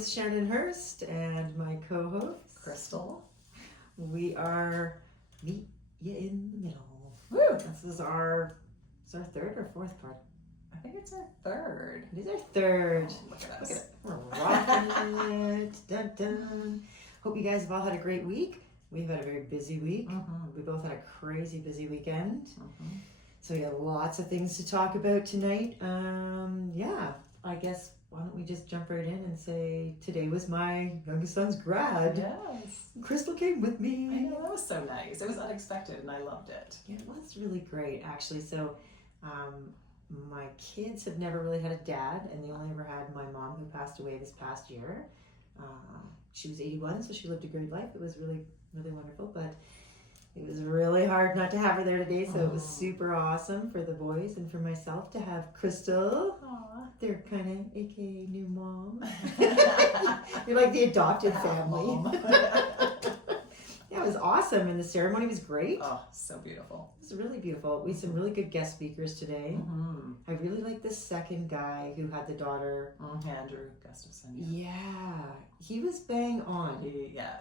host Shannon Hurst and my co-host Crystal. We are Meet Ya in the Middle. Woo! This is our third or fourth part. I think it's our third. It is our third. Oh, look at us. Look at it. We're rocking it. Dun, dun. Hope you guys have all had a great week. We've had a very busy week. Mm-hmm. We both had a crazy busy weekend. Mm-hmm. So we have lots of things to talk about tonight. I guess why don't we just jump right in and say today was my youngest son's grad. Yes. Crystal came with me. I know, that was so nice. It was unexpected and I loved it. Yeah, it was really great actually. So my kids have never really had a dad, and they only ever had my mom, who passed away this past year. She was 81, so she lived a great life. It was really, really wonderful, but it was really hard not to have her there today, so it was super awesome for the boys and for myself to have Crystal. Aww. They're kind of aka new mom. You're like the adopted family. Yeah, it was awesome, and the ceremony was great. Oh, so beautiful. It was really beautiful. We had some really good guest speakers today. Mm-hmm. I really like the second guy who had the daughter. Andrew Gustafson. Yeah, he was bang on.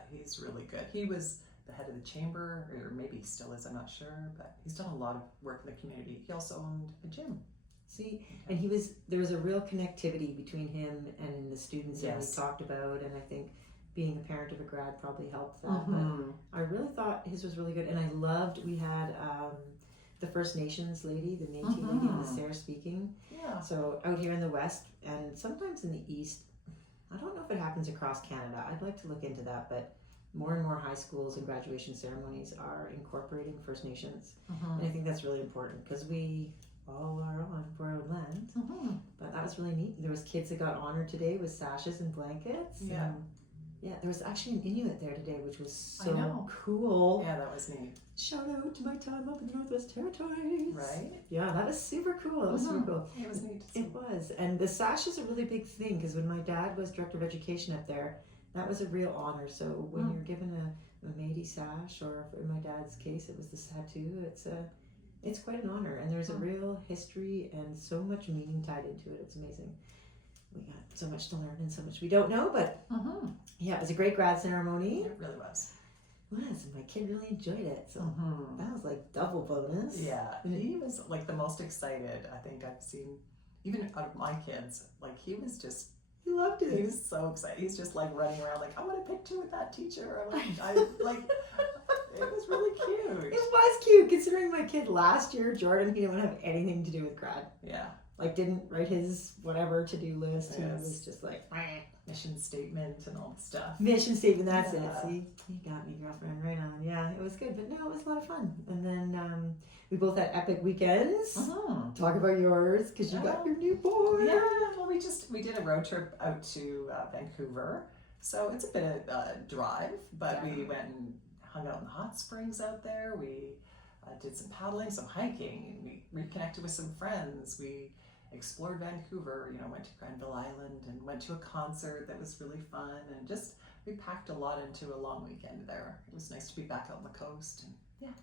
He's really good. He was the head of the chamber, or maybe he still is, I'm not sure, but he's done a lot of work in the community. He also owned a gym. See, and there was a real connectivity between him and the students that we Yes. talked about, and I think being a parent of a grad probably helped that. Mm-hmm. But I really thought his was really good, and I loved, we had the First Nations lady, the Métis lady, was there speaking. Yeah. So out here in the West, and sometimes in the East, I don't know if it happens across Canada. I'd like to look into that, but more and more high schools and graduation ceremonies are incorporating First Nations. Mm-hmm. And I think that's really important because we all are on borrowed land. Mm-hmm. But that was really neat. There was kids that got honored today with sashes and blankets. Yeah. And yeah, there was actually an Inuit there today, which was I so know. cool. Yeah, that was neat. Shout out to my time up in the Northwest Territories. Right? Yeah, that was super cool. That was super cool. It was neat to see. It was. And the sash is a really big thing because when my dad was director of education up there, that was a real honor. So when you're given a Métis sash, or in my dad's case, it was the tattoo, it's quite an honor. And there's a real history and so much meaning tied into it. It's amazing. We got so much to learn and so much we don't know, but yeah, it was a great grad ceremony. It really was. It was, and my kid really enjoyed it. So that was like double bonus. Yeah, he was like the most excited I think I've seen, even out of my kids. Like he was just, He loved it. he was so excited. He's just like running around like, I want a picture with that teacher. It was really cute. It was cute, considering my kid last year, Jordan, he didn't have anything to do with grad. Yeah. Like, didn't write his whatever to-do list. He Yes. was just like, Mission statement and all the stuff. mission statement, that's Yeah. it. See, you got me, girlfriend, right on. Yeah, it was good, but no, it was a lot of fun. And then we both had epic weekends. Talk about yours, because you got your new boy. Yeah, well, we did a road trip out to Vancouver. So it's a bit of a drive, but we went and hung out in the hot springs out there. We did some paddling, some hiking, and we reconnected with some friends. We explored Vancouver, went to Granville Island and went to a concert that was really fun, and just we packed a lot into a long weekend there. It was nice to be back out on the coast, and yeah,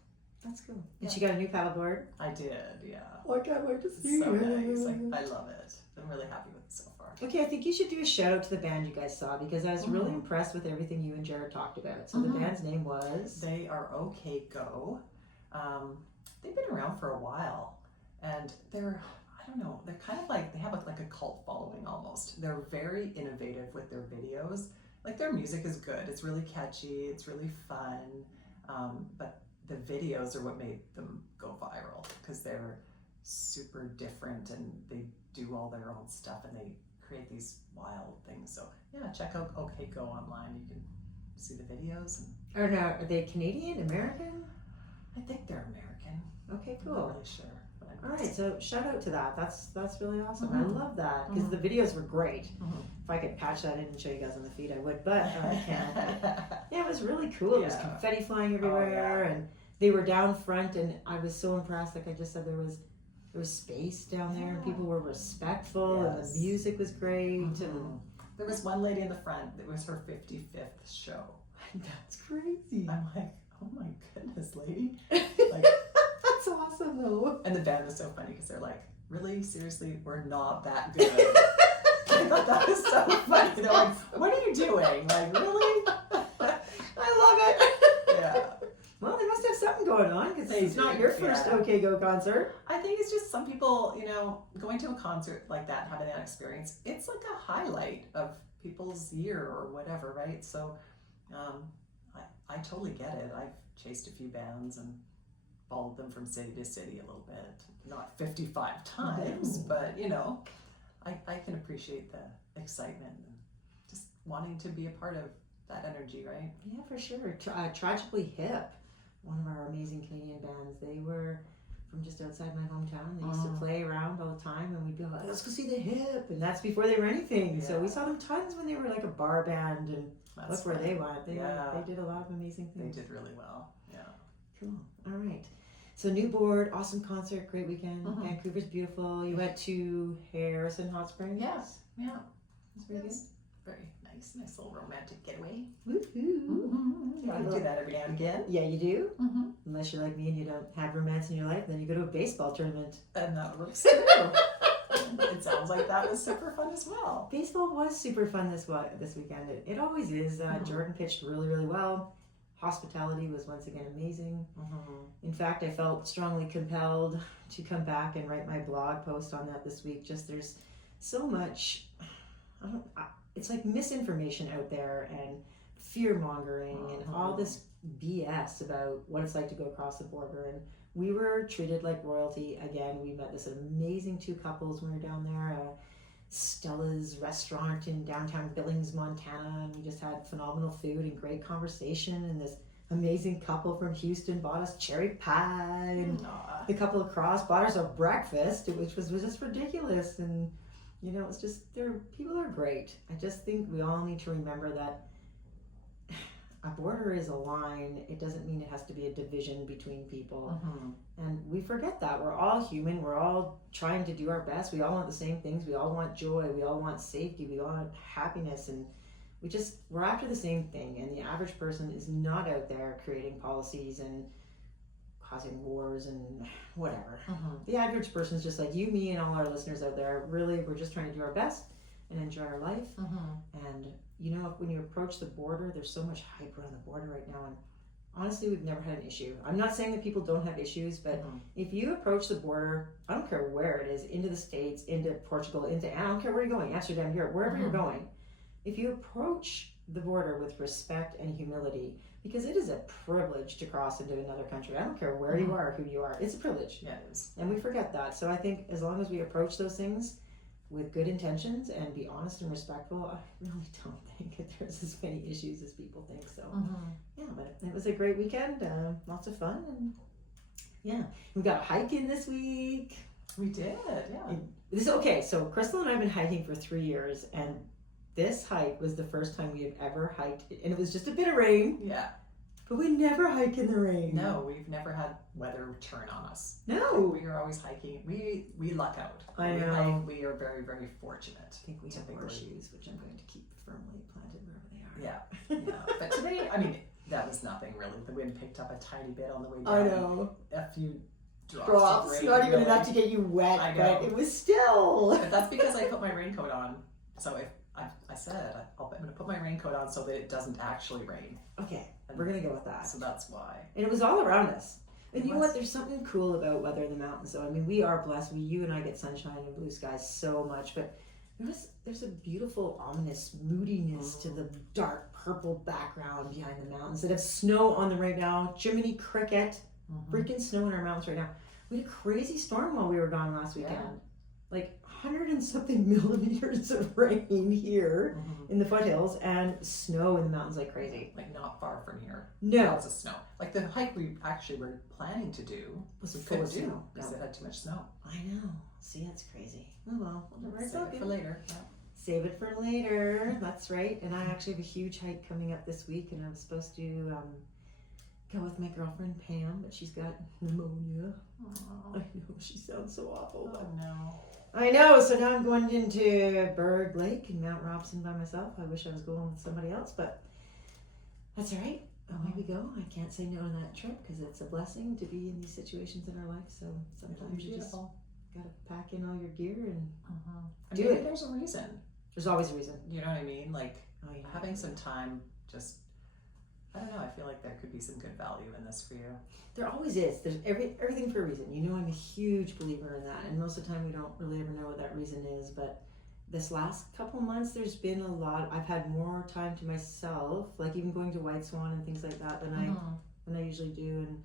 That's cool. And she got a new paddleboard. I did, yeah. Oh, I can't wait to It's see so it. nice. I love it. I'm really happy with it so far. Okay, I think you should do a shout out to the band you guys saw, because I was really impressed with everything you and Jared talked about. So the band's name was? They are OK Go. They've been around for a while, and they're kind of like, they have like a cult following almost. They're very innovative with their videos. Like, their music is good. It's really catchy. It's really fun. But the videos are what made them go viral, because they're super different and they do all their own stuff and they create these wild things. So yeah, check out OK Go online. You can see the videos. Or no, are they Canadian, American? I think they're American. Okay, I'm not cool. really sure. But All right, so shout out to that. That's really awesome. I love that, because the videos were great. If I could patch that in and show you guys on the feed, I would, but I can't. Yeah, it was really cool. There was confetti flying everywhere, and they were down front, and I was so impressed. Like I just said, there was space down there, and people were respectful, and the music was great. And there was one lady in the front. It was her 55th show. That's crazy. I'm like, oh my goodness, lady. Like, that's awesome, though. And the band was so funny because they're like, really, seriously, we're not that good. I thought that was so funny. They're like, what are you doing? Like, really? I love it. Yeah. Well, they must have something going on because They it's do, not your first yeah. OK Go concert. I think it's just some people, going to a concert like that, having that experience, it's like a highlight of people's year or whatever, right? So I totally get it. I've chased a few bands and followed them from city to city a little bit. Not 55 times, but, I can appreciate the excitement and just wanting to be a part of that energy, right? Yeah, for sure. Tragically Hip, one of our amazing Canadian bands, they were from just outside my hometown. They used to play around all the time, and we'd be like, let's go see the Hip, and that's before they were anything. Yeah. So we saw them tons when they were like a bar band, and That's look where fun. they went. They Yeah. did a lot of amazing They things. did really well. Yeah. Cool. All right. So new board, awesome concert, great weekend. Mhm. Vancouver's beautiful. You went to Harrison Hot Springs? Yes. Yeah. It's very good. Very nice. Nice little romantic getaway. Woohoo. You can do that every now and again. Yeah, you do? Mm-hmm. Unless you're like me and you don't have romance in your life, then you go to a baseball tournament. And that works too. It sounds like that was super fun as well. Baseball was super fun this weekend. It always is. Jordan pitched really, really well. Hospitality was once again amazing. In fact, I felt strongly compelled to come back and write my blog post on that this week. Just there's so much, it's like misinformation out there and fear mongering and all this BS about what it's like to go across the border. And we were treated like royalty. Again, we met this amazing two couples when we were down there. Stella's restaurant in downtown Billings, Montana, and we just had phenomenal food and great conversation. And this amazing couple from Houston bought us cherry pie, and the couple across bought us a breakfast, which was just ridiculous. And it's just people are great. I just think we all need to remember that a border is a line. It doesn't mean it has to be a division between people. And we forget that. We're all human. We're all trying to do our best. We all want the same things. We all want joy. We all want safety. We all want happiness. And we're after the same thing. And the average person is not out there creating policies and causing wars and whatever. The average person is just like you, me, and all our listeners out there. Really, we're just trying to do our best and enjoy our life. And when you approach the border, there's so much hype around the border right now, and honestly, we've never had an issue. I'm not saying that people don't have issues, but if you approach the border, I don't care where it is, into the States, into Portugal, I don't care where you're going, Amsterdam, Europe, wherever you're going, if you approach the border with respect and humility, because it is a privilege to cross into another country. I don't care where you are, who you are. It's a privilege. Yeah, it is. And we forget that. So I think as long as we approach those things with good intentions and be honest and respectful, I really don't think that there's as many issues as people think. So yeah, but it was a great weekend, lots of fun, and yeah, we got a hike in this week. We did, yeah. Okay, so Crystal and I have been hiking for 3 years, and this hike was the first time we have ever hiked, and it was just a bit of rain. Yeah. But we never hike in the rain. No, we've never had weather turn on us. No. We are always hiking. We luck out. I know. Hike, we are very, very fortunate. I think we have horseshoes, which I'm going to keep firmly planted wherever they are. Yeah. But today, that was nothing really. The wind picked up a tiny bit on the way down. I know. A few drops. Of rain, Not even really. enough to get you wet, I know. but it was still. But that's because I put my raincoat on. So if I said I'm going to put my raincoat on so that it doesn't actually rain. Okay, we're going to go with that. So that's why. And it was all around us. And It you know was. what? There's something cool about weather in the mountains. So we are blessed. You and I get sunshine and blue skies so much, but there's a beautiful ominous moodiness to the dark purple background behind the mountains that have snow on them right now. Jiminy Cricket, freaking snow in our mountains right now. We had a crazy storm while we were gone last weekend. Yeah. Like 100 and something millimeters of rain here in the foothills, and snow in the mountains like crazy. Like not far from here. No. Lots of snow. Like the hike we actually were planning to do Was we full couldn't of do snow. because No. it had too much snow. I know. See, that's crazy. Oh well. It's Save all it good. for later. Yeah. Save it for later. That's right. And I actually have a huge hike coming up this week, and I'm supposed to go with my girlfriend Pam, but she's got pneumonia. I know, she sounds so awful. But Oh no. I know, so now I'm going into Berg Lake and Mount Robson by myself. I wish I was going with somebody else, but that's all right. Away we go. I can't say no to that trip because it's a blessing to be in these situations in our life. So sometimes you just gotta pack in all your gear and do maybe it. there's a reason. There's always a reason. You know what I mean? Like Oh, yeah. having some time, just, I don't know, I feel like there could be some good value in this for you. There always is. There's everything for a reason. You know, I'm a huge believer in that. And most of the time we don't really ever know what that reason is. But this last couple months, there's been a lot. I've had more time to myself, like even going to White Swan and things like that than I usually do. And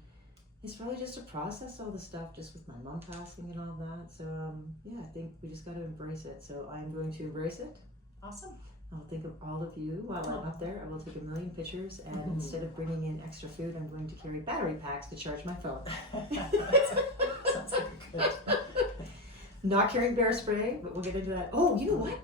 it's probably just to process all the stuff just with my mom passing and all that. So yeah, I think we just got to embrace it. So I'm going to embrace it. Awesome. I'll think of all of you while I'm up there. I will take a million pictures, and instead of bringing in extra food, I'm going to carry battery packs to charge my phone. Sounds like a good. Not carrying bear spray, but we'll get into that. Oh, you know what?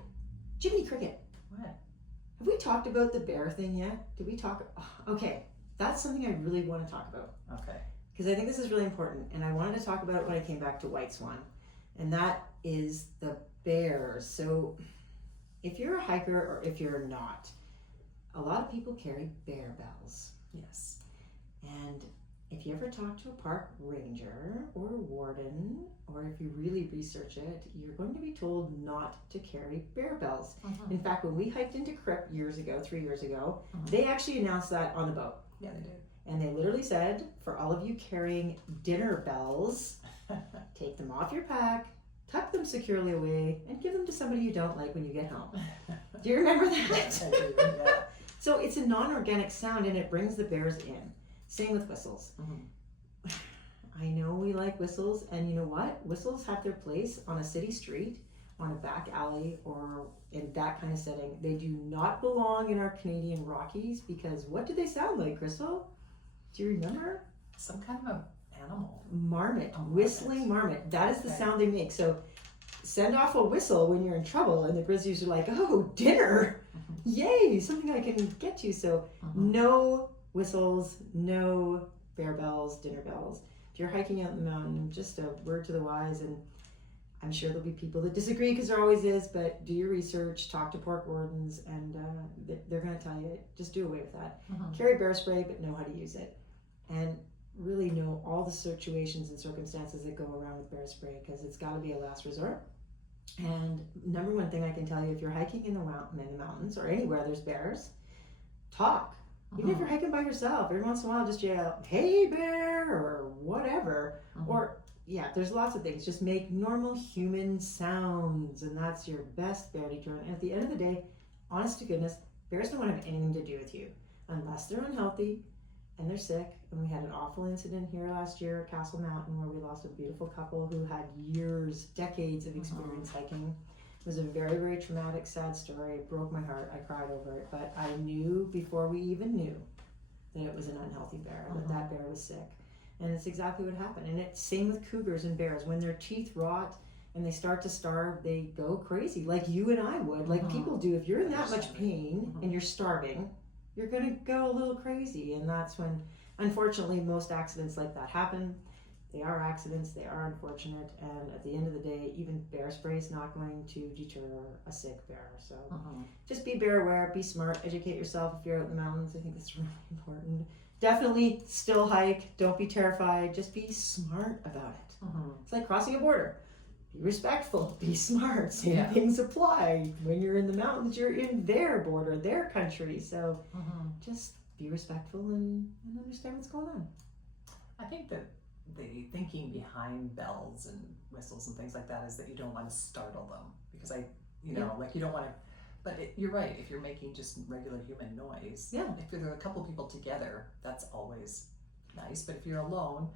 Jiminy Cricket. What? Have we talked about the bear thing yet? Did we talk? Okay, that's something I really want to talk about. Okay. Because I think this is really important, and I wanted to talk about it when I came back to White Swan, and that is the bears. So if you're a hiker or if you're not, a lot of people carry bear bells. Yes. And if you ever talk to a park ranger or a warden, or if you really research it, you're going to be told not to carry bear bells. In fact, when we hiked into Crip 3 years ago, they actually announced that on the boat. Yeah, they did. And they literally said, for all of you carrying dinner bells, take them off your pack, tuck them securely away, and give them to somebody you don't like when you get home. Do you remember that? I do, yeah. So it's a non-organic sound, and it brings the bears in. Same with whistles. I know we like whistles, and you know what? Whistles have their place on a city street, on a back alley, or in that kind of setting. They do not belong in our Canadian Rockies, because what do they sound like, Crystal? Do you remember? Some kind of animal. Marmot. A marmot. Whistling marmot. That is the sound they make. So send off a whistle when you're in trouble, and the grizzlies are like, oh, dinner. Yay, something I can get to. So no whistles, no bear bells, dinner bells. If you're hiking out in the mountain, just a word to the wise, and I'm sure there'll be people that disagree, because there always is, but do your research, talk to park wardens, and they're going to tell you, just do away with that. Carry bear spray, but know how to use it. And really know all the situations and circumstances that go around with bear spray, because it's got to be a last resort. And number one thing I can tell you, if you're hiking in the mountains or anywhere there's bears, talk. Even if you're hiking by yourself, every once in a while just yell, hey bear, or whatever. Or yeah, there's lots of things. Just make normal human sounds, and that's your best bear deterrent. And at the end of the day, honest to goodness, bears don't want to have anything to do with you unless they're unhealthy and they're sick. And we had an awful incident here last year at Castle Mountain where we lost a beautiful couple who had years, decades of experience hiking. It was a very, very traumatic, sad story. It broke my heart. I cried over it. But I knew before we even knew that it was an unhealthy bear, that bear was sick. And it's exactly what happened. And it's same with cougars and bears. When their teeth rot and they start to starve, they go crazy, like you and I would, like people do. If you're in that much pain and you're starving, you're going to go a little crazy. And that's when, unfortunately, most accidents like that happen. They are accidents, they are unfortunate, and at the end of the day, even bear spray is not going to deter a sick bear. So just be bear aware, be smart, educate yourself if you're out in the mountains. I think it's really important. Definitely still hike, don't be terrified, just be smart about it. It's like crossing a border. Be respectful, be smart, same things apply. When you're in the mountains, you're in their border, their country, so just be respectful and understand what's going on. I think that the thinking behind bells and whistles and things like that is that you don't want to startle them, because like you don't want to, but you're right, if you're making just regular human noise, if there are a couple people together, that's always nice. But if you're alone,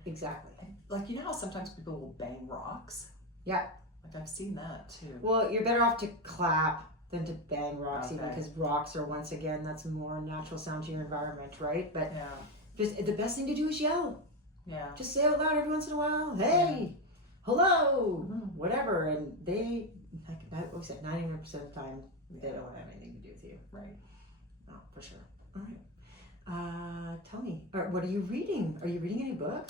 like you know how sometimes people will bang rocks, like I've seen that too. Well, you're better off to clap than to bang rocks, even because rocks are, once again, that's a more natural sound to your environment, right? But just, the best thing to do is yell. Just say out loud every once in a while, hey, hello, whatever. And they, like we said, 99% of the time, they don't have anything to do with you. Right. Oh, for sure. All right. Tell me, what are you reading? Are you reading any book?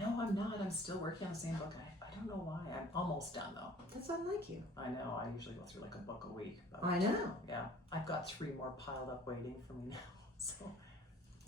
No, I'm not. I'm still working on the same book. I don't know why. I'm almost done though. That's unlike you. I know. I usually go through like a book a week. But I know. Yeah. I've got 3 more piled up waiting for me now. So.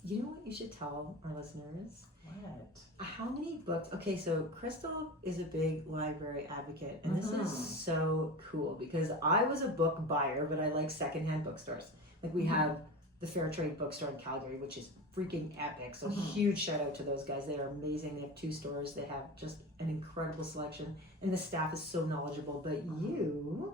You know what you should tell our listeners? What? How many books? Okay, so Crystal is a big library advocate, and this is so cool because I was a book buyer, but I like secondhand bookstores. Like we have the Fair Trade bookstore in Calgary, which is freaking epic. So huge shout out to those guys. They are amazing. They have 2 stores. They have just an incredible selection, and the staff is so knowledgeable. But you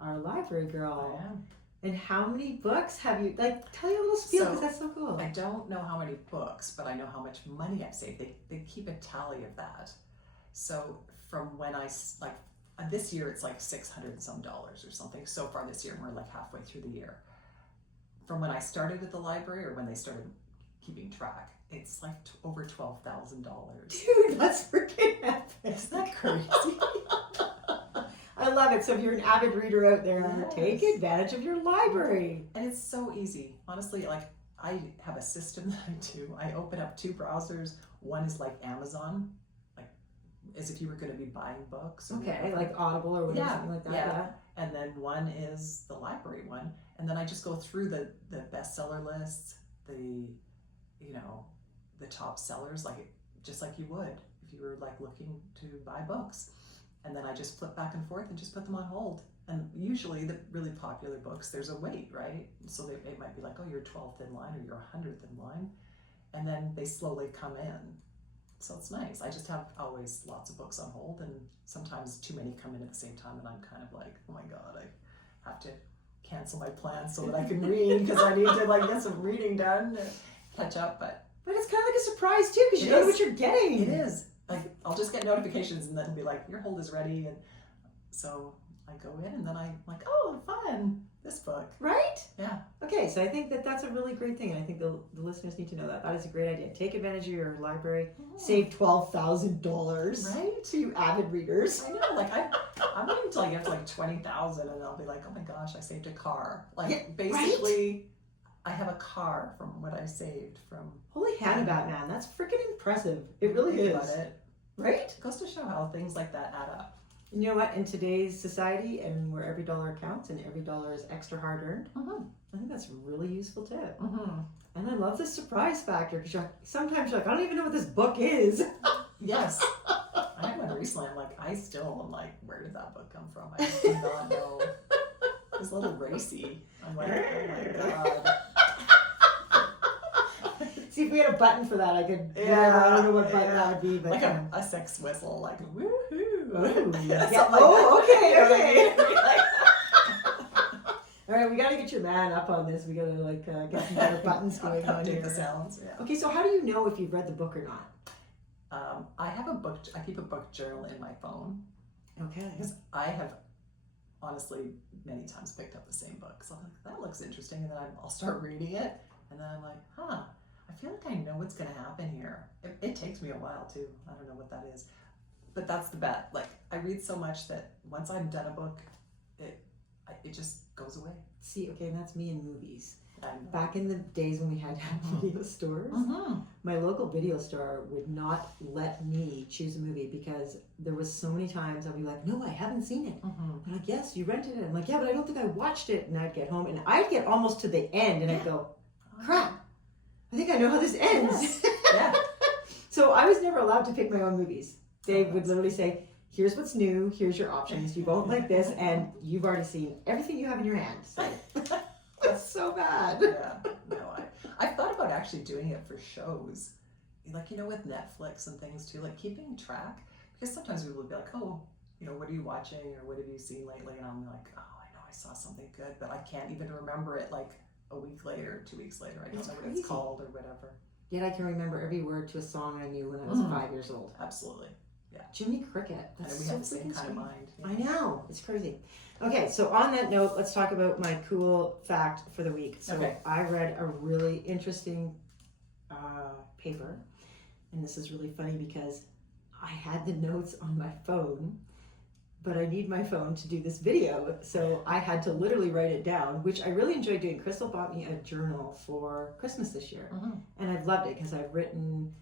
are a library girl. I am. And how many books have you, like, tell your little spiel because that's so cool. I don't know how many books, but I know how much money I've saved. They keep a tally of that. So from when this year it's like $600 and some or something so far this year, and we're like halfway through the year. From when I started with the library or when they started keeping track, it's like over $12,000. Dude, that's freaking epic. Isn't that crazy? I love it. So if you're an avid reader out there, take advantage of your library. And it's so easy. Honestly, like I have a system that I do. I open up 2 browsers. One is like Amazon, like as if you were going to be buying books. Okay, like Audible or whatever, something like that. Yeah. And then one is the library one. And then I just go through the bestseller lists, the top sellers, just like you would if you were like looking to buy books. And then I just flip back and forth and just put them on hold. And usually the really popular books, there's a wait, right? So they might be like, oh, you're 12th in line or you're 100th in line. And then they slowly come in. So it's nice. I just have always lots of books on hold, and sometimes too many come in at the same time, and I'm kind of like, oh my God, I have to cancel my plans so that I can read because I need to get some reading done, catch up. But it's kind of like a surprise too because you know what you're getting. It is. Like I'll just get notifications and then it'll be like, your hold is ready, and so I go in and then I'm like, oh, fun, this book. Right? Yeah. Okay, so I think that's a really great thing, and I think the listeners need to know that. That is a great idea. Take advantage of your library. Save $12,000. Right? To you avid readers. I know, I'm waiting until I get to like 20,000 and I'll be like, oh my gosh, I saved a car. Basically, right? I have a car from what I saved from. Holy Hannah, man, that's freaking impressive. It really is. About it. Right? It goes to show how things like that add up. And you know what? In today's society, and where every dollar counts and every dollar is extra hard earned, I think that's a really useful tip. And I love the surprise factor because sometimes you're like, I don't even know what this book is. Yes. I had one recently. I'm like, where did that book come from? I just do not know. It was a little racy. I'm like, oh my God. See, if we had a button for that, I could. Yeah, I don't know what button that would be, but like a sex whistle, like woohoo. Ooh, yeah. Okay. All right, we got to get your man up on this. We got to get some better buttons going on here. The sounds. Yeah. Okay, so how do you know if you've read the book or not? I keep a book journal in my phone. Okay. Because I have honestly many times picked up the same book. So I'm like, that looks interesting, and then I'll start reading it, and then I'm like, I feel like I know what's going to happen here. It takes me a while too. I don't know what that is, but that's the bet. Like I read so much that once I'm done a book, it just goes away. See, okay, and that's me in movies. Back in the days when we had video stores, my local video store would not let me choose a movie because there was so many times I'd be like, no, I haven't seen it. They're like, yes, you rented it. I'm like, yeah, but I don't think I watched it. And I'd get home and I'd get almost to the end and I'd go, crap, I think I know how this ends. Yes. Yeah. So I was never allowed to pick my own movies. They would literally say, here's what's new, here's your options. You won't like this, and you've already seen everything you have in your hand. So. That's so bad. Yeah. No, I've thought about actually doing it for shows. Like, with Netflix and things too, like keeping track. Because sometimes people will be like, oh, what are you watching or what have you seen lately? And I'm like, oh, I know I saw something good, but I can't even remember it like a week later, 2 weeks later. I don't know what it's called or whatever. Yet I can remember every word to a song I knew when I was 5 years old. Absolutely. Yeah. Jiminy Cricket. That's we have the same kind of mind. Yeah. I know. It's crazy. Okay, so on that note, let's talk about my cool fact for the week. So I read a really interesting paper, and this is really funny because I had the notes on my phone, but I need my phone to do this video, so I had to literally write it down, which I really enjoyed doing. Crystal bought me a journal for Christmas this year, and I've loved it because I've written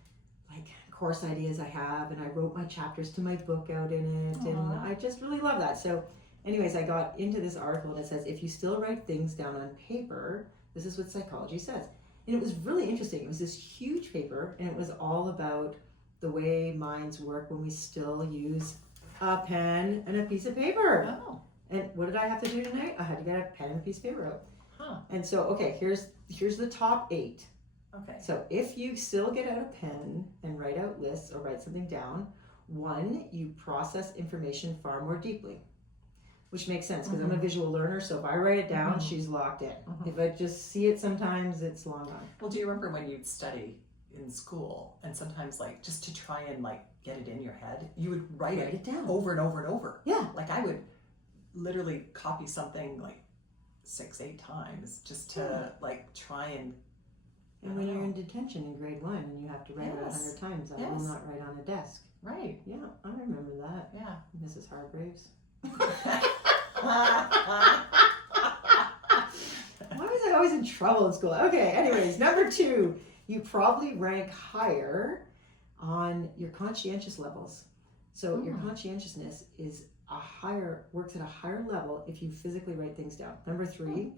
course ideas I have, and I wrote my chapters to my book out in it, and I just really love that. So anyways, I got into this article that says if you still write things down on paper, this is what psychology says, And it was really interesting. It was this huge paper, and it was all about the way minds work when we still use a pen and a piece of paper. Oh. And what did I have to do tonight? I had to get a pen and a piece of paper out. Huh. And so, okay, here's the top 8. Okay. So if you still get out a pen and write out lists or write something down, 1, you process information far more deeply, which makes sense because I'm a visual learner. So if I write it down, she's locked in. If I just see it sometimes, it's long gone. Well, do you remember when you'd study in school and sometimes like just to try and like get it in your head, you would write it down over and over and over. Yeah. Like I would literally copy something like 6-8 times just to like try and when you're in detention in grade 1 and you have to write it 100 times, I will not write on a desk. Right. Yeah, I remember that. Yeah. Mrs. Hargraves. Why was I always in trouble in school? Okay, anyways, number 2, you probably rank higher on your conscientious levels. So your conscientiousness is works at a higher level if you physically write things down. Number 3,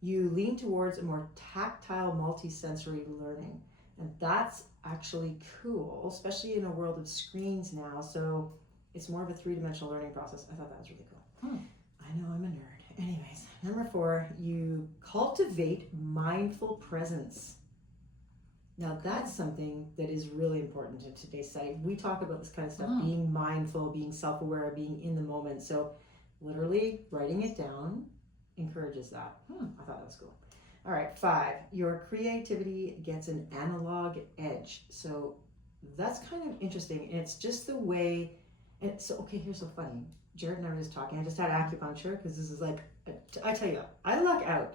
you lean towards a more tactile, multi-sensory learning. And that's actually cool, especially in a world of screens now. So it's more of a 3-dimensional learning process. I thought that was really cool. I know I'm a nerd. Anyways, number 4, you cultivate mindful presence. Now that's something that is really important in today's society. We talk about this kind of stuff, being mindful, being self-aware, being in the moment. So literally writing it down encourages that. I thought that was cool. All right, 5, your creativity gets an analog edge. So that's kind of interesting. And it's just the way, and so, okay, here's so funny. Jared and I were just talking. I just had acupuncture because this is like, I tell you, I luck out.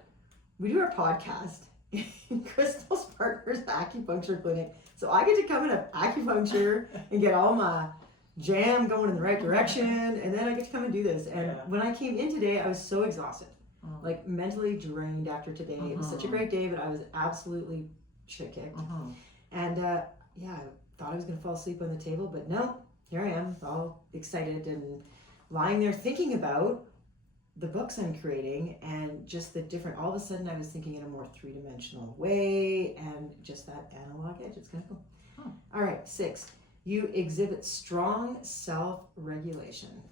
We do our podcast in Crystal's partner's acupuncture clinic. So I get to come in a acupuncture and get all my jam going in the right direction. And then I get to come and do this. And when I came in today, I was so exhausted, like mentally drained after today. It was such a great day, but I was absolutely shit kicked. And I thought I was going to fall asleep on the table, but no, here I am, all excited and lying there thinking about the books I'm creating and just the different, all of a sudden I was thinking in a more 3-dimensional way and just that analog edge. It's kind of cool. All right, 6, you exhibit strong self-regulation.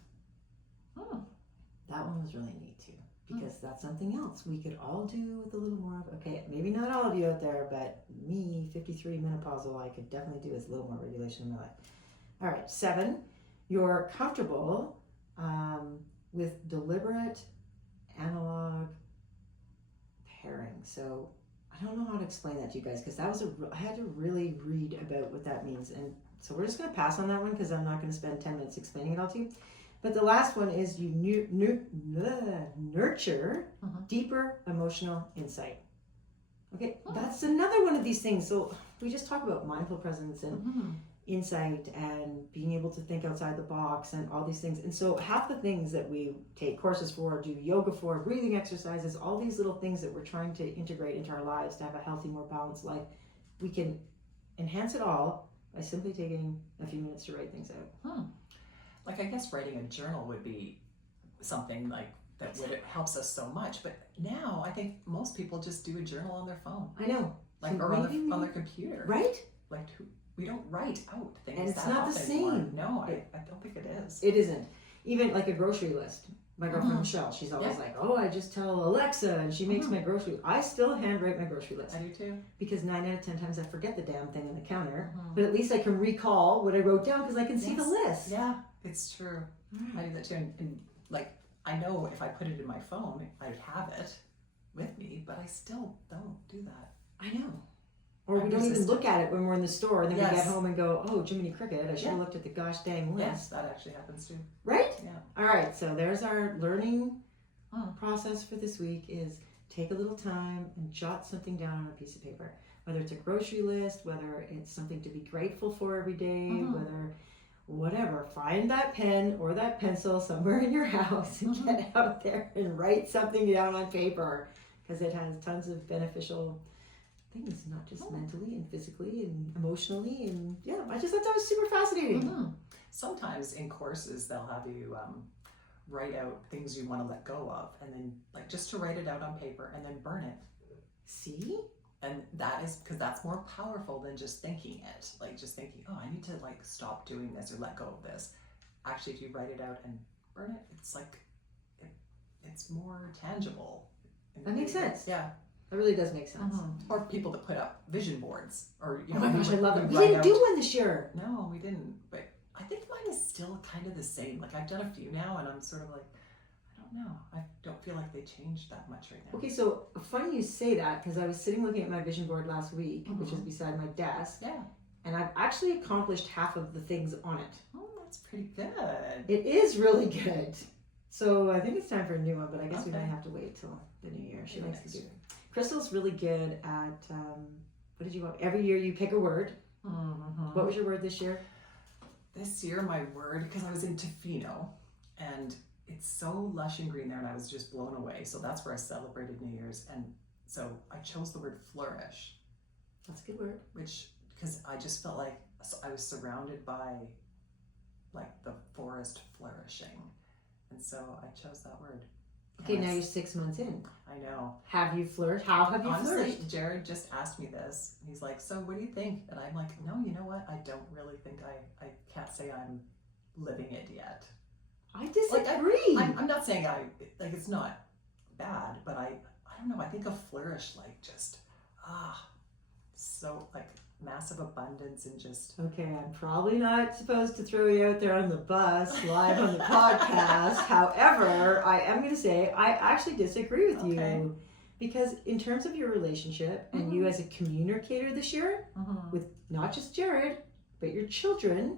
That one was really neat too, because that's something else we could all do with a little more of, okay, maybe not all of you out there, but me, 53 menopausal, I could definitely do with a little more regulation in my life. All right, 7, you're comfortable with deliberate analog pairing. So I don't know how to explain that to you guys because that was I had to really read about what that means. And so we're just going to pass on that one because I'm not going to spend 10 minutes explaining it all to you. But the last one is you nurture deeper emotional insight. Okay, that's another one of these things. So we just talk about mindful presence and insight and being able to think outside the box and all these things. And so half the things that we take courses for, do yoga for, breathing exercises, all these little things that we're trying to integrate into our lives to have a healthy, more balanced life, we can enhance it all by simply taking a few minutes to write things out. Like I guess writing a journal would be something like that would helps us so much. But now I think most people just do a journal on their phone. I know. Like so or on their computer. Right? Like we don't write out things. And it's that not the often same. anymore. No, I don't think it is. It isn't. Even like a grocery list. My girlfriend Michelle, she's always like, oh, I just tell Alexa and she makes my grocery. I still handwrite my grocery list. I do too. Because 9 out of 10 times I forget the damn thing on the counter. But at least I can recall what I wrote down because I can see the list. Yeah, it's true. I do that too. And like, I know if I put it in my phone, I'd have it with me, but I still don't do that. I know. Or we don't even look at it when we're in the store, and then we get home and go, oh, Jiminy Cricket, I should have looked at the gosh dang list. Yes, that actually happens too. Right? Yeah. All right, so there's our learning process for this week is take a little time and jot something down on a piece of paper. Whether it's a grocery list, whether it's something to be grateful for every day, whether whatever, find that pen or that pencil somewhere in your house and get out there and write something down on paper because it has tons of beneficial things, not just mentally and physically and emotionally. And yeah, I just thought that was super fascinating. Sometimes in courses, they'll have you write out things you want to let go of and then like just to write it out on paper and then burn it. See? And that is because that's more powerful than just thinking it. Like just thinking, oh, I need to like stop doing this or let go of this. Actually, if you write it out and burn it, it's like it's more tangible. That makes sense. Yeah. That really does make sense. Or people that put up vision boards, or Oh my gosh, I love it. We didn't do one this year. No, we didn't. But I think mine is still kind of the same. Like I've done a few now, and I'm sort of like, I don't know. I don't feel like they changed that much right now. Okay, so funny you say that because I was sitting looking at my vision board last week, which is beside my desk. Yeah. And I've actually accomplished half of the things on it. Oh, that's pretty good. It is really good. So I think it's time for a new one, but I guess we might have to wait till the new year. She likes to do it. Crystal's really good at, what did you want? Every year you pick a word. What was your word this year? This year, my word, because I was in Tofino, and it's so lush and green there, and I was just blown away. So that's where I celebrated New Year's. And so I chose the word flourish. That's a good word. Which, because I just felt like I was surrounded by like the forest flourishing. And so I chose that word. Okay, now you're 6 months in. I know. Have you flourished? How have you Honestly, flourished? Jared just asked me this. He's like, so what do you think? And I'm like, no, you know what? I don't really think I can't say I'm living it yet. I disagree. Like, I'm not saying like it's not bad, but I don't know. I think of flourish like just, so like massive abundance and just. Okay, I'm probably not supposed to throw you out there on the bus live on the podcast. However, I am going to say I actually disagree with you because in terms of your relationship and you as a communicator this year with not just Jared, but your children,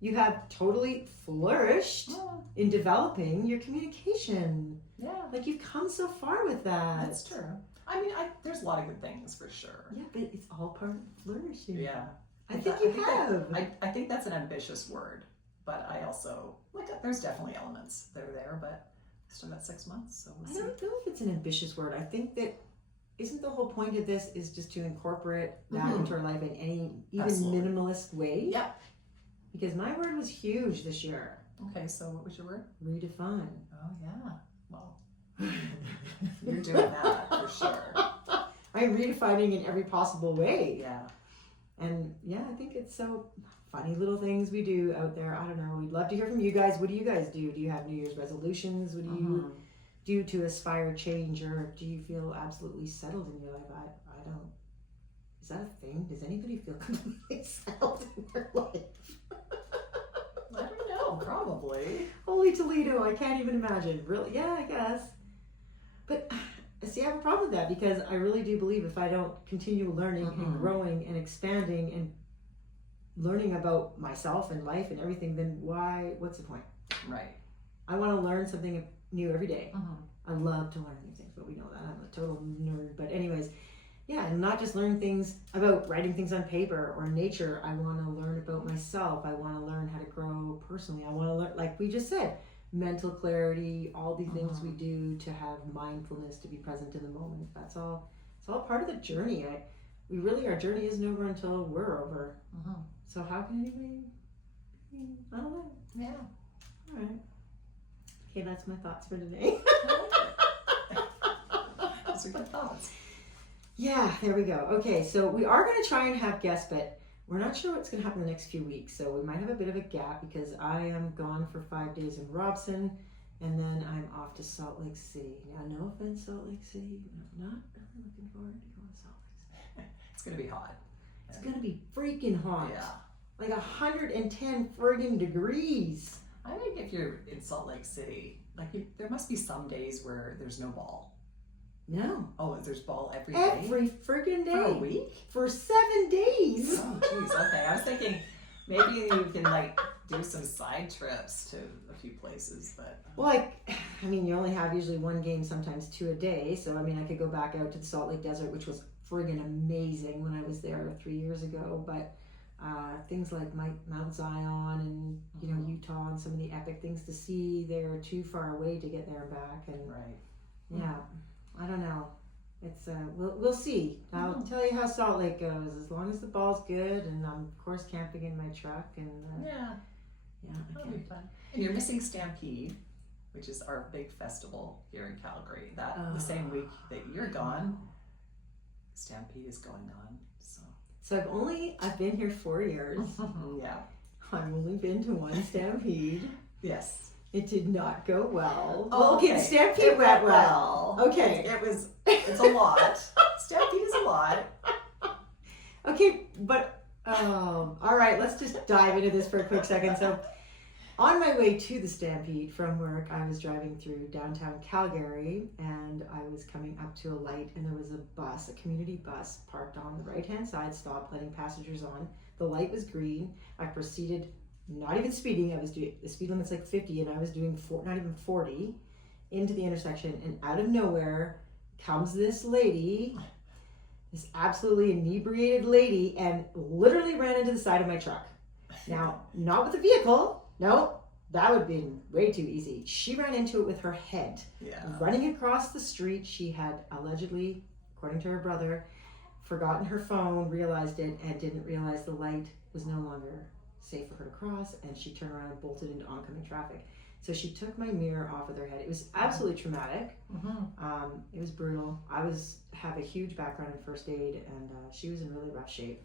you have totally flourished in developing your communication. Yeah. Like you've come so far with that. That's true. I mean, there's a lot of good things for sure. Yeah, but it's all part of flourishing. Yeah. I think you have. I think that's an ambitious word, but I also, there's definitely elements that are there, but I still got 6 months, so we'll see. I don't know if it's an ambitious word. I think that, isn't the whole point of this is just to incorporate that into our life in any, even minimalist way? Yeah. Because my word was huge this year. Okay, so what was your word? Redefine. Oh, yeah. Well, you're doing that for sure. I'm redefining in every possible way. Yeah. And yeah, I think it's so funny little things we do out there. I don't know. We'd love to hear from you guys. What do you guys do? Do you have New Year's resolutions? What do you do to aspire change, or do you feel absolutely settled in your life? I don't. Is that a thing? Does anybody feel completely settled in their life? I don't know. Probably. Holy Toledo! I can't even imagine. Really? Yeah, I guess. But see, I have a problem with that because I really do believe if I don't continue learning and growing and expanding and learning about myself and life and everything, then what's the point? Right. I want to learn something new every day. I love to learn new things, but we know that I'm a total nerd. But anyways, yeah, and not just learn things about writing things on paper or nature. I want to learn about myself. I want to learn how to grow personally. I want to learn, like we just said, mental clarity, all the things we do to have mindfulness, to be present in the moment. That's all. It's all part of the journey. Our journey isn't over until we're over. So how can anybody? I don't know. Yeah. All right. Okay, that's my thoughts for today. Those are good thoughts. Yeah, there we go. Okay, so we are going to try and have guests, but we're not sure what's going to happen the next few weeks. So we might have a bit of a gap because I am gone for 5 days in Robson, and then I'm off to Salt Lake City. Now, no offense, Salt Lake City. I'm not really looking forward to going to Salt Lake City. It's going to be hot. It's going to be freaking hot. Yeah. Like 110 friggin' degrees. I think if you're in Salt Lake City, there must be some days where there's no ball. No. Oh, there's ball every day? Every friggin' day. For a week? For 7 days. Oh, jeez. Okay. I was thinking maybe you can do some side trips to a few places, but. Well, you only have usually one game, sometimes 2 a day. So, I could go back out to the Salt Lake Desert, which was friggin' amazing when I was there 3 years ago. But things like Mount Zion and, Utah and some of the epic things to see, they're too far away to get there and back. And right. Yeah. I don't know. It's we'll see. I'll tell you how Salt Lake goes. As long as the ball's good, and I'm of course camping in my truck, and that'll be fun. And you're missing Stampede, which is our big festival here in Calgary. The same week that you're gone, Stampede is going on. So I've been here 4 years. Yeah. I've only been to one Stampede. Yes. It did not go well. Oh, well, okay, the Stampede went well. Okay. It's a lot. Stampede is a lot. Okay, but all right, let's just dive into this for a quick second. So on my way to the Stampede from work, I was driving through downtown Calgary, and I was coming up to a light, and there was a community bus parked on the right-hand side, stopped, letting passengers on. The light was green. I proceeded, not even speeding, I was doing, the speed limit's like 50, and I was doing not even 40, into the intersection, and out of nowhere comes this lady, this absolutely inebriated lady, and literally ran into the side of my truck. Now, not with the vehicle. No, that would have been way too easy. She ran into it with her head. Yeah. Running across the street, she had allegedly, according to her brother, forgotten her phone, realized it, and didn't realize the light was no longer safe for her to cross, and she turned around and bolted into oncoming traffic. So she took my mirror off of her head. It was absolutely traumatic. Mm-hmm. It was brutal. I have a huge background in first aid, and she was in really rough shape.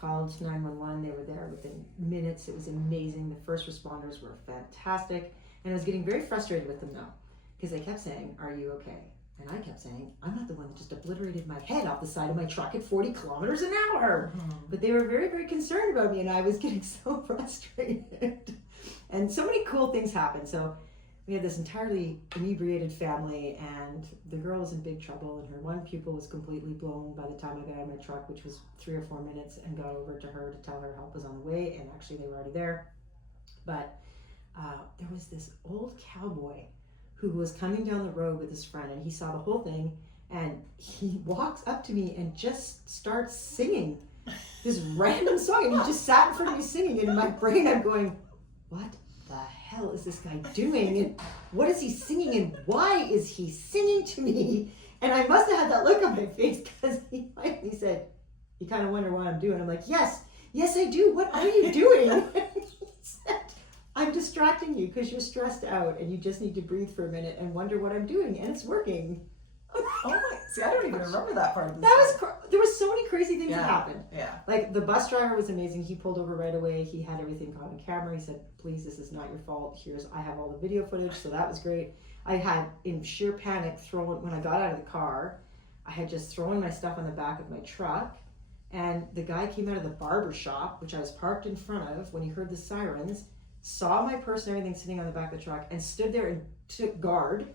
Called 911. They were there within minutes. It was amazing. The first responders were fantastic, and I was getting very frustrated with them though, because they kept saying, "Are you okay?" And I kept saying, "I'm not the one that just obliterated my head off the side of my truck at 40 kilometers an hour." Mm-hmm. But they were very, very concerned about me, and I was getting so frustrated. And so many cool things happened. So we had this entirely inebriated family, and the girl was in big trouble, and her one pupil was completely blown by the time I got out of my truck, which was 3 or 4 minutes, and got over to her to tell her help was on the way, and actually they were already there. But there was this old cowboy who was coming down the road with his friend, and he saw the whole thing, and he walks up to me and just starts singing this random song, and he just sat in front of me singing, and in my brain I'm going, what the hell is this guy doing, and what is he singing, and why is he singing to me? And I must have had that look on my face, because he finally said, "You kind of wonder what I'm doing." I'm like, yes I do. What are you doing? And he said, "I'm distracting you because you're stressed out and you just need to breathe for a minute and wonder what I'm doing, and it's working." Oh my! See, I don't even remember that part of this. There were so many crazy things that happened. Yeah. Like, the bus driver was amazing. He pulled over right away. He had everything caught on camera. He said, "Please, this is not your fault. I have all the video footage." So that was great. I had, in sheer panic, when I got out of the car, I had just thrown my stuff on the back of my truck, and the guy came out of the barber shop, which I was parked in front of, when he heard the sirens, saw my purse and everything sitting on the back of the truck, and stood there and took guard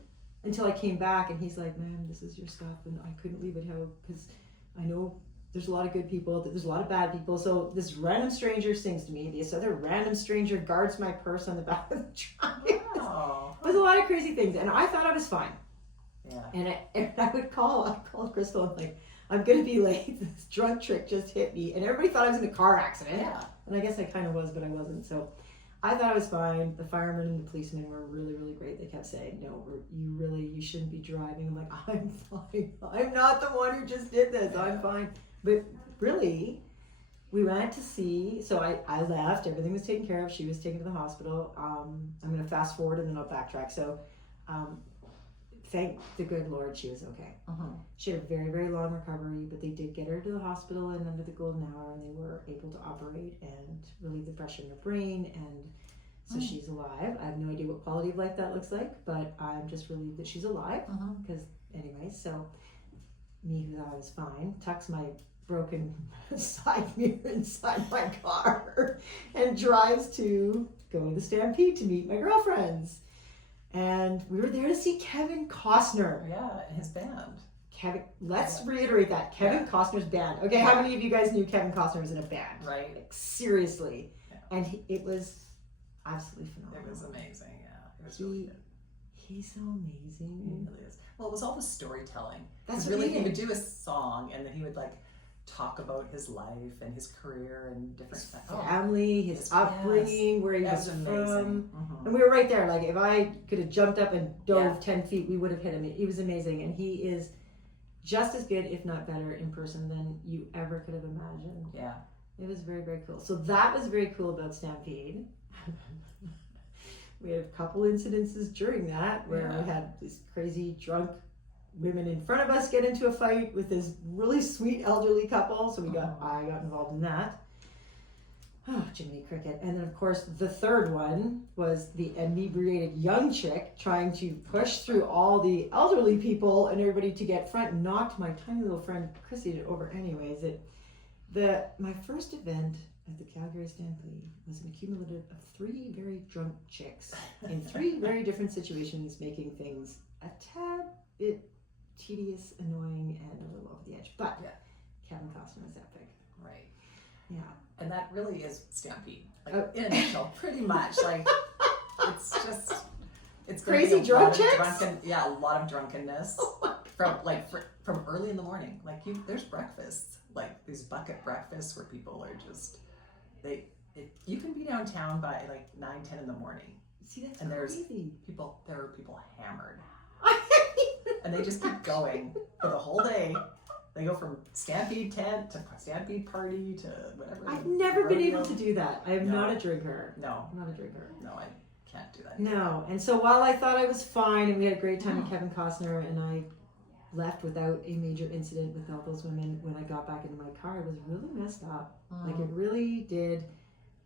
until I came back, and he's like, "Ma'am, this is your stuff," and I couldn't leave it out because I know there's a lot of good people, there's a lot of bad people. So this random stranger sings to me, this other random stranger guards my purse on the back of the truck. Wow. It was a lot of crazy things, and I thought I was fine. Yeah. And I'd call Crystal and like, "I'm gonna be late. This drunk trick just hit me," and everybody thought I was in a car accident. Yeah. And I guess I kind of was, but I wasn't. So I thought I was fine. The firemen and the policemen were really, really great. They kept saying, "No, you shouldn't be driving." I'm like, "I'm fine. I'm not the one who just did this. I'm fine." But really, we went to see, so I left. Everything was taken care of. She was taken to the hospital. I'm going to fast forward and then I'll backtrack. So thank the good Lord she was okay. Uh-huh. She had a very, very long recovery, but they did get her to the hospital and under the golden hour, and they were able to operate and relieve the pressure in her brain, and so she's alive. I have no idea what quality of life that looks like, but I'm just relieved that she's alive, because anyways, so me, who thought I was fine, tucks my broken side mirror inside my car and drives to go to the Stampede to meet my girlfriends. And we were there to see Kevin Costner. Yeah, and his band. Let's reiterate that. Kevin Costner's band. Okay, how many of you guys knew Kevin Costner was in a band? Right. Like, seriously. Yeah. And it was absolutely phenomenal. It was amazing, yeah. It was really good. He's so amazing. He really is. Well, it was all the storytelling. That's really, he would do a song, and then he would like talk about his life and his career and different family, his upbringing, where he was from. Mm-hmm. And we were right there. Like, if I could have jumped up and dove 10 feet, we would have hit him. He was amazing, and he is just as good, if not better, in person than you ever could have imagined. Yeah. It was very, very cool. So that was very cool about Stampede. We had a couple incidences during that where we had this crazy drunk women in front of us get into a fight with this really sweet elderly couple. So I got involved in that. Oh, Jiminy Cricket. And then, of course, the third one was the inebriated young chick trying to push through all the elderly people and everybody to get front and knocked my tiny little friend Chrissy over anyways. My first event at the Calgary Stampede was an accumulative of 3 very drunk chicks in 3 very different situations, making things a tad bit tedious, annoying, and a little over the edge. But Kevin Costner was epic. Right. Yeah. And that really is Stampede. Like in a nutshell, pretty much. Like it's crazy drunk chicks. A lot of drunkenness from early in the morning. Like there's breakfasts, like these bucket breakfasts where people are just you can be downtown by like 9-10 in the morning. See, that's and crazy. There are people hammered, and they just keep going for the whole day. They go from Stampede tent to Stampede party to whatever. I've never been able to do that. I am not a drinker. No. I'm not a drinker. No, I can't do that. No. And so while I thought I was fine and we had a great time with Kevin Costner and I left without a major incident with all those women, when I got back into my car, it was really messed up. Like it really did.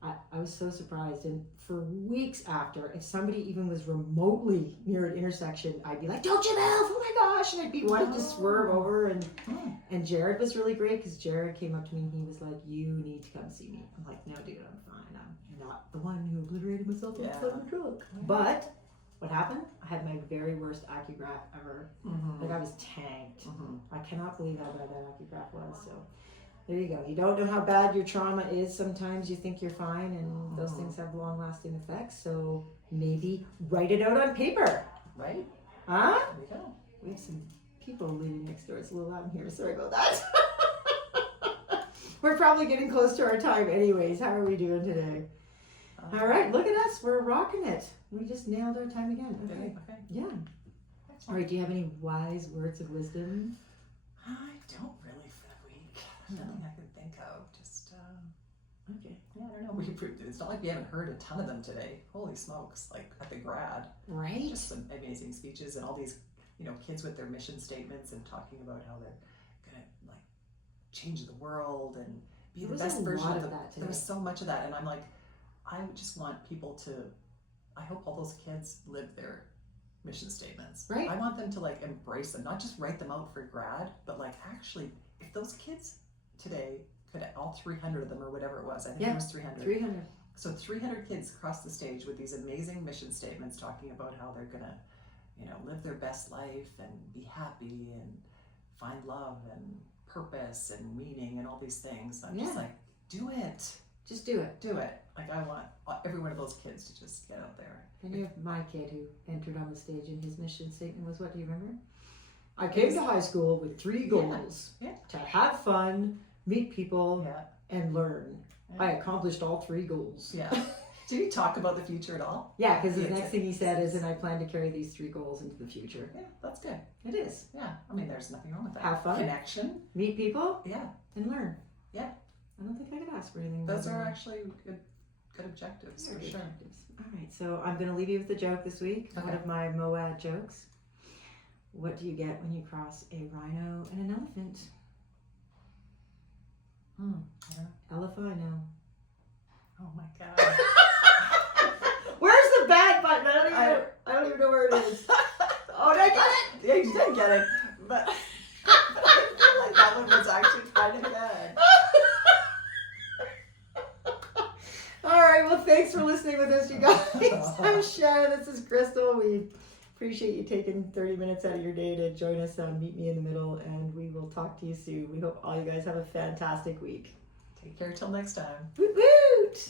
I was so surprised. And for weeks after, if somebody even was remotely near an intersection, I'd be like, "Don't you move! Oh my gosh!" And I'd be wanting to swerve over. And Jared was really great because Jared came up to me and he was like, "You need to come see me." I'm like, "No, dude, I'm fine. I'm not the one who obliterated myself outside the truck." But what happened? I had my very worst accugraph ever. Like I was tanked. I cannot believe how bad that accugraph was. So there you go. You don't know how bad your trauma is. Sometimes you think you're fine, and those things have long-lasting effects. So maybe write it out on paper. Right? Huh? There we go. We have some people living next door. It's a little loud in here. Sorry about that. We're probably getting close to our time anyways. How are we doing today? All right. Look at us. We're rocking it. We just nailed our time again. Okay. Yeah. All right. Do you have any wise words of wisdom? I don't really for the week. Nothing I can think of. Just okay. Yeah, I don't know. It's not like we haven't heard a ton of them today. Holy smokes! Like at the grad, right? Just some amazing speeches and all these, kids with their mission statements and talking about how they're gonna like change the world and be the best version of that. There was so much of that, and I'm like, I just want people to. I hope all those kids live their mission statements. Right. I want them to like embrace them, not just write them out for grad, but like actually, if those kids today could, all 300 of them or whatever it was, I think it was 300. 300. So 300 kids across the stage with these amazing mission statements talking about how they're gonna, live their best life and be happy and find love and purpose and meaning and all these things. I'm just like, do it. Just do it. Do it. Like I want every one of those kids to just get out there. And you have my kid who entered on the stage and his mission statement was, what do you remember? I came to high school with 3 goals. Yeah. To have fun, meet people, and learn. Yeah. I accomplished all 3 goals. Yeah. Did he talk about the future at all? Yeah, because the next thing he said is, and I plan to carry these 3 goals into the future. Yeah, that's good. It is. Yeah. I mean, there's nothing wrong with that. Have fun. Connection. Meet people. Yeah. And learn. Yeah. I don't think I could ask for anything. Those are actually good objectives, for sure. All right, so I'm going to leave you with a joke this week. Okay. One of my Moad jokes. What do you get when you cross a rhino and an elephant? Elephino. Oh my god. Where's the bad button? I don't even know where it is. Oh, did I get it? Yeah, you did get it. But I feel like that one was actually kind of good. All right, well, thanks for listening with us, you guys. I'm Shannon. This is Crystal. We appreciate you taking 30 minutes out of your day to join us on Meet Me in the Middle, and we will talk to you soon. We hope all you guys have a fantastic week. Take care till next time. Woot woot!